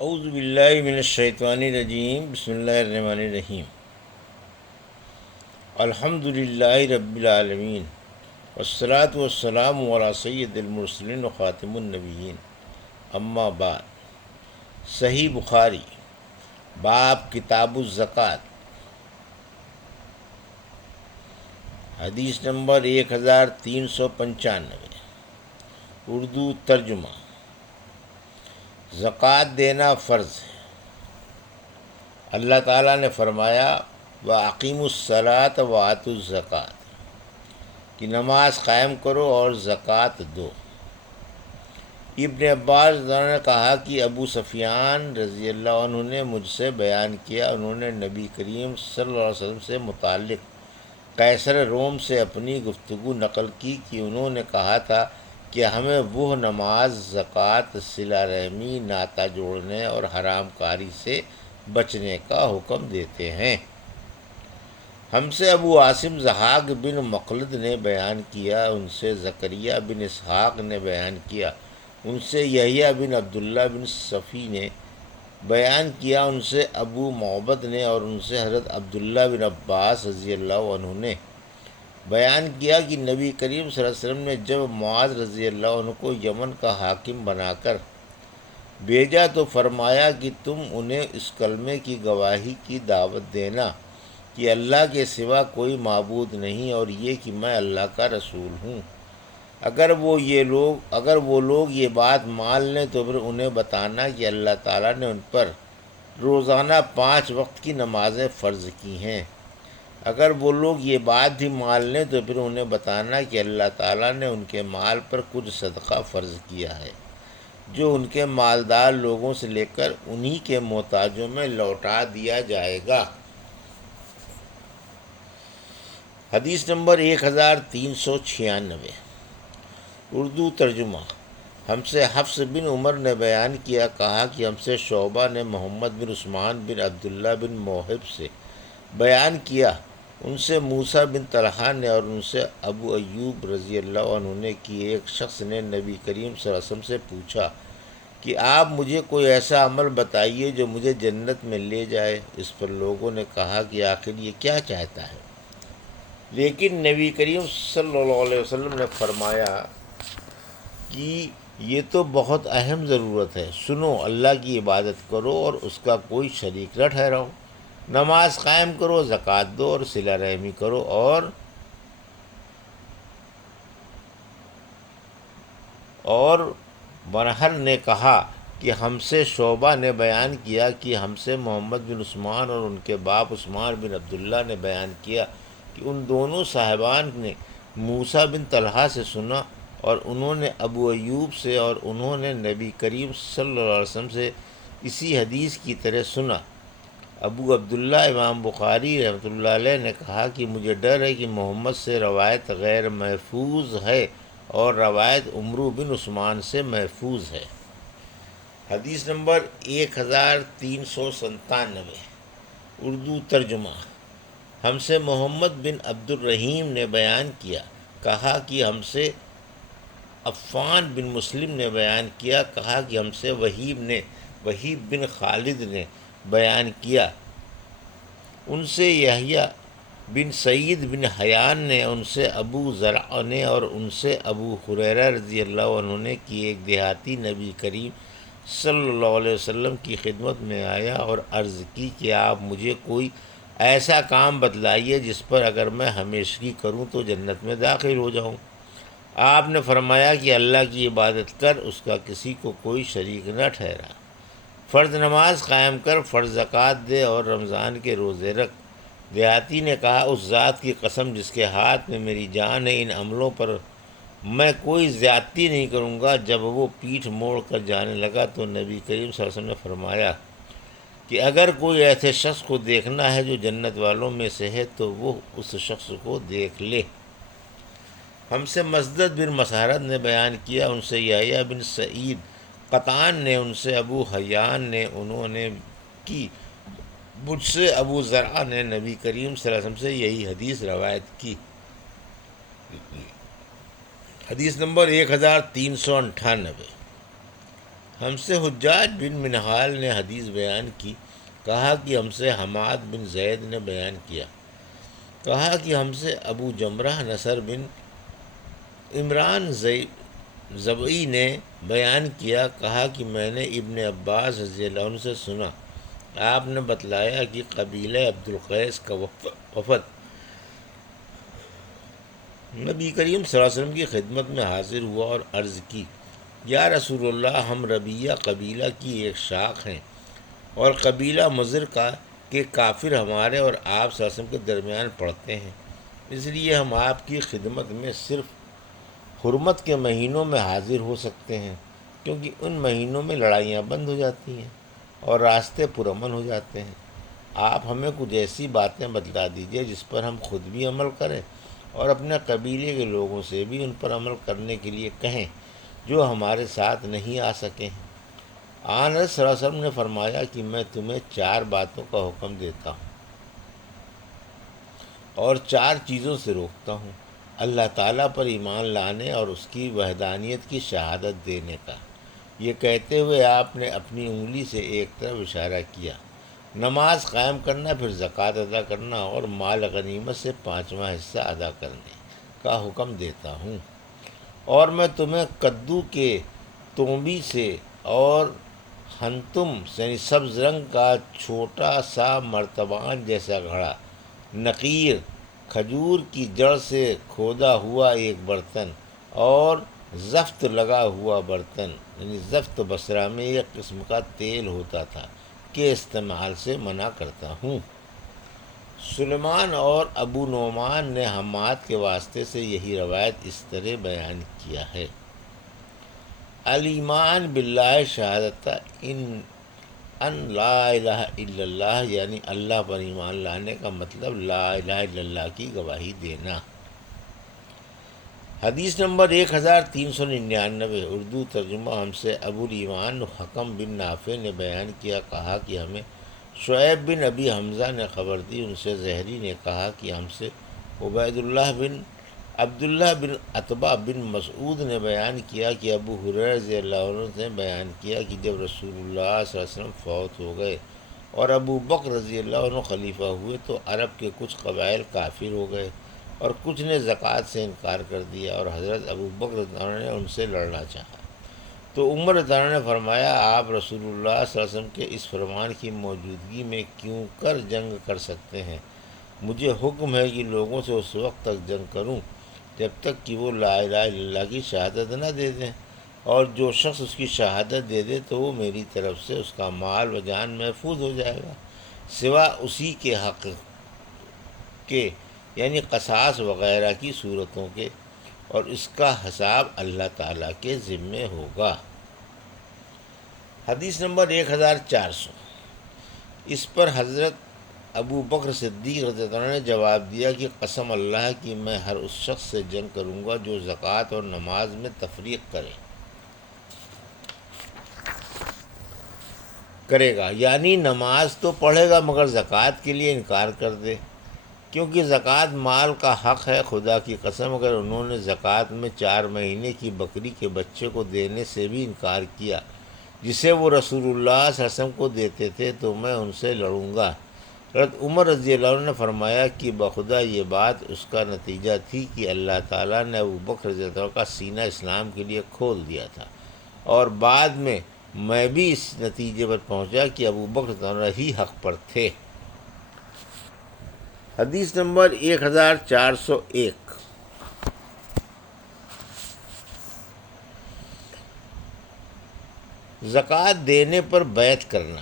اعوذ باللہ من الشیطان الرجیم، بسم اللہ الرحمن الرحیم۔ الحمد للہ رب العالمین، والصلاة والسلام علی سید المرسلین و خاتم النبیین، اما بعد۔ صحیح بخاری، باب کتاب الزکوٰۃ، حدیث نمبر 1395، اردو ترجمہ۔ زکوٰۃ دینا فرض ہے۔ اللہ تعالیٰ نے فرمایا وَأَقِیمُوا الصَّلَاةَ وَآتُوا الزَّکَاۃَ، کہ نماز قائم کرو اور زکوٰۃ دو۔ ابن عباس رضی اللہ عنہ نے کہا کہ ابو سفیان رضی اللہ عنہ نے مجھ سے بیان کیا، انہوں نے نبی کریم صلی اللہ علیہ وسلم سے متعلق قیصر روم سے اپنی گفتگو نقل کی کہ انہوں نے کہا تھا کہ ہمیں وہ نماز، زکوٰۃ، صلہ رحمی، ناطہ جوڑنے اور حرام کاری سے بچنے کا حکم دیتے ہیں۔ ہم سے ابو عاصم ضحاک بن مخلد نے بیان کیا، ان سے زکریا بن اسحاق نے بیان کیا، ان سے یحییٰ بن عبداللہ بن صفی نے بیان کیا، ان سے ابو معبد نے، اور ان سے حضرت عبداللہ بن عباس رضی اللہ عنہ نے بیان کیا کہ نبی کریم صلی اللہ علیہ وسلم نے جب معاذ رضی اللہ عنہ کو یمن کا حاکم بنا کر بھیجا تو فرمایا کہ تم انہیں اس کلمے کی گواہی کی دعوت دینا کہ اللہ کے سوا کوئی معبود نہیں، اور یہ کہ میں اللہ کا رسول ہوں۔ اگر وہ لوگ یہ بات مان لیں تو پھر انہیں بتانا کہ اللہ تعالیٰ نے ان پر روزانہ 5 وقت کی نمازیں فرض کی ہیں۔ اگر وہ لوگ یہ بات بھی مان لیں تو پھر انہیں بتانا کہ اللہ تعالیٰ نے ان کے مال پر کچھ صدقہ فرض کیا ہے، جو ان کے مالدار لوگوں سے لے کر انہی کے محتاجوں میں لوٹا دیا جائے گا۔ حدیث نمبر 1396، اردو ترجمہ۔ ہم سے حفص بن عمر نے بیان کیا، کہا کہ ہم سے شعبہ نے محمد بن عثمان بن عبداللہ بن موہب سے بیان کیا، ان سے موسیٰ بن طلحہ نے، اور ان سے ابو ایوب رضی اللہ عنہ نے کہ ایک شخص نے نبی کریم صلی اللہ علیہ وسلم سے پوچھا کہ آپ مجھے کوئی ایسا عمل بتائیے جو مجھے جنت میں لے جائے۔ اس پر لوگوں نے کہا کہ آخر یہ کیا چاہتا ہے؟ لیکن نبی کریم صلی اللہ علیہ وسلم نے فرمایا کہ یہ تو بہت اہم ضرورت ہے، سنو، اللہ کی عبادت کرو اور اس کا کوئی شریک نہ ٹھہراؤ، نماز قائم کرو، زکوٰۃ دو اور صلہ رحمی کرو۔ اور منہر نے کہا کہ ہم سے شعبہ نے بیان کیا کہ ہم سے محمد بن عثمان اور ان کے باپ عثمان بن عبداللہ نے بیان کیا کہ ان دونوں صاحبان نے موسیٰ بن طلحہ سے سنا، اور انہوں نے ابو ایوب سے، اور انہوں نے نبی کریم صلی اللہ علیہ وسلم سے اسی حدیث کی طرح سنا۔ ابو عبداللہ امام بخاری رحمۃ اللہ علیہ نے کہا کہ مجھے ڈر ہے کہ محمد سے روایت غیر محفوظ ہے اور روایت عمرو بن عثمان سے محفوظ ہے۔ حدیث نمبر 1397، اردو ترجمہ۔ ہم سے محمد بن عبد الرحیم نے بیان کیا، کہا کہ ہم سے عفان بن مسلم نے بیان کیا، کہا کہ ہم سے وہیب بن خالد نے بیان کیا، ان سے یحییٰ بن سعید بن حیان نے، ان سے ابو زرع نے، اور ان سے ابو ہریرہ رضی اللہ عنہ نے کہ ایک دیہاتی نبی کریم صلی اللہ علیہ وسلم کی خدمت میں آیا اور عرض کی کہ آپ مجھے کوئی ایسا کام بتلائیے جس پر اگر میں ہمیشگی کروں تو جنت میں داخل ہو جاؤں۔ آپ نے فرمایا کہ اللہ کی عبادت کر، اس کا کسی کو کوئی شریک نہ ٹھہرا، فرض نماز قائم کر، فرض زکوٰۃ دے اور رمضان کے روزے رکھ۔ دیہاتی نے کہا، اس ذات کی قسم جس کے ہاتھ میں میری جان ہے، ان عملوں پر میں کوئی زیادتی نہیں کروں گا۔ جب وہ پیٹھ موڑ کر جانے لگا تو نبی کریم صلی اللہ علیہ وسلم نے فرمایا کہ اگر کوئی ایسے شخص کو دیکھنا ہے جو جنت والوں میں سے ہے تو وہ اس شخص کو دیکھ لے۔ ہم سے مسدد بن مسہرت نے بیان کیا، ان سے یحییٰ بن سعید قطان نے، ان سے ابو حیان نے، انہوں نے کی مجھ سے ابو زرع نے نبی کریم صلی اللہ علیہ وسلم سے یہی حدیث روایت کی۔ حدیث نمبر 1398، ہم سے حجاج بن منہال نے حدیث بیان کی، کہا کہ ہم سے حماد بن زید نے بیان کیا، کہا کہ ہم سے ابو جمرہ نصر بن عمران زبعی نے بیان کیا، کہا کہ میں نے ابن عباس رضی اللہ عنہ سے سنا، آپ نے بتلایا کہ قبیلہ عبد القیس کا وفد نبی کریم صلی اللہ علیہ وسلم کی خدمت میں حاضر ہوا اور عرض کی، یا رسول اللہ، ہم ربیہ قبیلہ کی ایک شاخ ہیں اور قبیلہ مضر کا کہ کافر ہمارے اور آپ صلی اللہ علیہ وسلم کے درمیان پڑتے ہیں، اس لیے ہم آپ کی خدمت میں صرف حرمت کے مہینوں میں حاضر ہو سکتے ہیں، کیونکہ ان مہینوں میں لڑائیاں بند ہو جاتی ہیں اور راستے پرامن ہو جاتے ہیں۔ آپ ہمیں کچھ ایسی باتیں بتلا دیجیے جس پر ہم خود بھی عمل کریں اور اپنے قبیلے کے لوگوں سے بھی ان پر عمل کرنے کے لیے کہیں جو ہمارے ساتھ نہیں آ سکے ہیں۔ آن صلی اللہ علیہ وسلم نے فرمایا کہ میں تمہیں 4 باتوں کا حکم دیتا ہوں اور 4 چیزوں سے روکتا ہوں، اللہ تعالیٰ پر ایمان لانے اور اس کی وحدانیت کی شہادت دینے کا۔ یہ کہتے ہوئے آپ نے اپنی انگلی سے ایک طرف اشارہ کیا، نماز قائم کرنا، پھر زکوٰۃ ادا کرنا اور مال غنیمت سے 5واں حصہ ادا کرنے کا حکم دیتا ہوں، اور میں تمہیں کدو کے تومبی سے اور ہنتم یعنی سبز رنگ کا چھوٹا سا مرتبان جیسا گھڑا، نقیر کھجور کی جڑ سے کھودا ہوا ایک برتن اور زفت لگا ہوا برتن، یعنی زفت بصرہ میں ایک قسم کا تیل ہوتا تھا، کے استعمال سے منع کرتا ہوں۔ سلیمان اور ابو نعمان نے حماد کے واسطے سے یہی روایت اس طرح بیان کیا ہے۔ الایمان باللہ شہادت ان لا الہ الا اللہ، یعنی اللہ پر ایمان لانے کا مطلب لا الہ الا اللہ کی گواہی دینا۔ حدیث نمبر 1399، اردو ترجمہ۔ ہم سے ابو الیمان حکم بن نافع نے بیان کیا، کہا کہ ہمیں شعیب بن ابی حمزہ نے خبر دی، ان سے زہری نے کہا کہ ہم سے عبید اللہ بن عبداللہ بن عتبہ بن مسعود نے بیان کیا کہ ابو ہریرہ رضی اللہ عنہ نے بیان کیا کہ جب رسول اللہ صلی اللہ علیہ وسلم فوت ہو گئے اور ابو بکر رضی اللہ عنہ خلیفہ ہوئے تو عرب کے کچھ قبائل کافر ہو گئے اور کچھ نے زکوٰۃ سے انکار کر دیا، اور حضرت ابو بکر رضی اللہ عنہ نے ان سے لڑنا چاہا تو عمر رضی اللہ عنہ نے فرمایا، آپ رسول اللہ صلی اللہ علیہ وسلم کے اس فرمان کی موجودگی میں کیوں کر جنگ کر سکتے ہیں؟ مجھے حکم ہے کہ لوگوں سے اس وقت تک جنگ کروں جب تک کہ وہ لا الہ الا اللہ کی شہادت نہ دے دیں، اور جو شخص اس کی شہادت دے دے تو وہ میری طرف سے اس کا مال و جان محفوظ ہو جائے گا، سوا اسی کے حق کے، یعنی قصاص وغیرہ کی صورتوں کے، اور اس کا حساب اللہ تعالیٰ کے ذمے ہوگا۔ حدیث نمبر 1400، اس پر حضرت ابو بکر صدیق رضی اللہ عنہ نے جواب دیا کہ قسم اللہ کی میں ہر اس شخص سے جنگ کروں گا جو زکوٰۃ اور نماز میں تفریق کرے گا، یعنی نماز تو پڑھے گا مگر زکوٰۃ کے لیے انکار کر دے، کیونکہ زکوٰۃ مال کا حق ہے۔ خدا کی قسم اگر انہوں نے زکوٰۃ میں 4 مہینے کی بکری کے بچے کو دینے سے بھی انکار کیا جسے وہ رسول اللہ صلی اللہ علیہ وسلم کو دیتے تھے تو میں ان سے لڑوں گا۔ حضرت عمر رضی اللہ عنہ نے فرمایا کہ بخدا یہ بات اس کا نتیجہ تھی کہ اللہ تعالیٰ نے ابو بکر رضی اللہ عنہ کا سینہ اسلام کے لیے کھول دیا تھا، اور بعد میں بھی اس نتیجے پر پہنچا کہ ابو بکر رضی اللہ عنہ ہی حق پر تھے۔ حدیث نمبر 1401، زکوٰۃ دینے پر بیعت کرنا،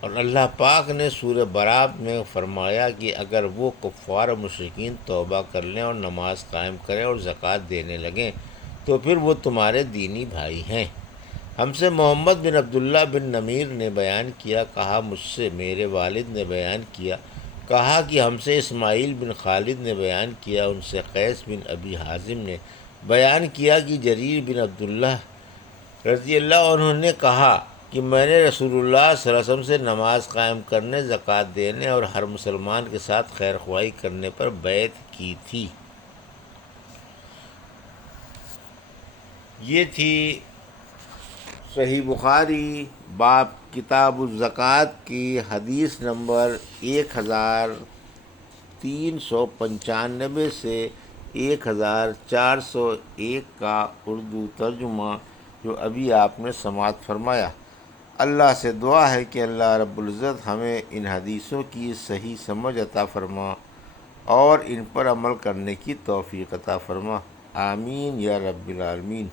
اور اللہ پاک نے سورہ برات میں فرمایا کہ اگر وہ کفار و مشرکین توبہ کر لیں اور نماز قائم کریں اور زکوٰۃ دینے لگیں تو پھر وہ تمہارے دینی بھائی ہیں۔ ہم سے محمد بن عبداللہ بن نمیر نے بیان کیا، کہا مجھ سے میرے والد نے بیان کیا، کہا کہ ہم سے اسماعیل بن خالد نے بیان کیا، ان سے قیس بن ابی حازم نے بیان کیا کہ جریر بن عبداللہ رضی اللہ عنہ نے کہا کہ میں نے رسول اللہ صلی اللہ علیہ وسلم سے نماز قائم کرنے، زکوٰۃ دینے اور ہر مسلمان کے ساتھ خیر خواہی کرنے پر بیعت کی تھی۔ یہ تھی صحیح بخاری باب کتاب الزکوٰۃ کی حدیث نمبر 1395 سے 1401 کا اردو ترجمہ جو ابھی آپ نے سماعت فرمایا۔ اللہ سے دعا ہے کہ اللہ رب العزت ہمیں ان حدیثوں کی صحیح سمجھ عطا فرما اور ان پر عمل کرنے کی توفیق عطا فرما، آمین یا رب العالمین۔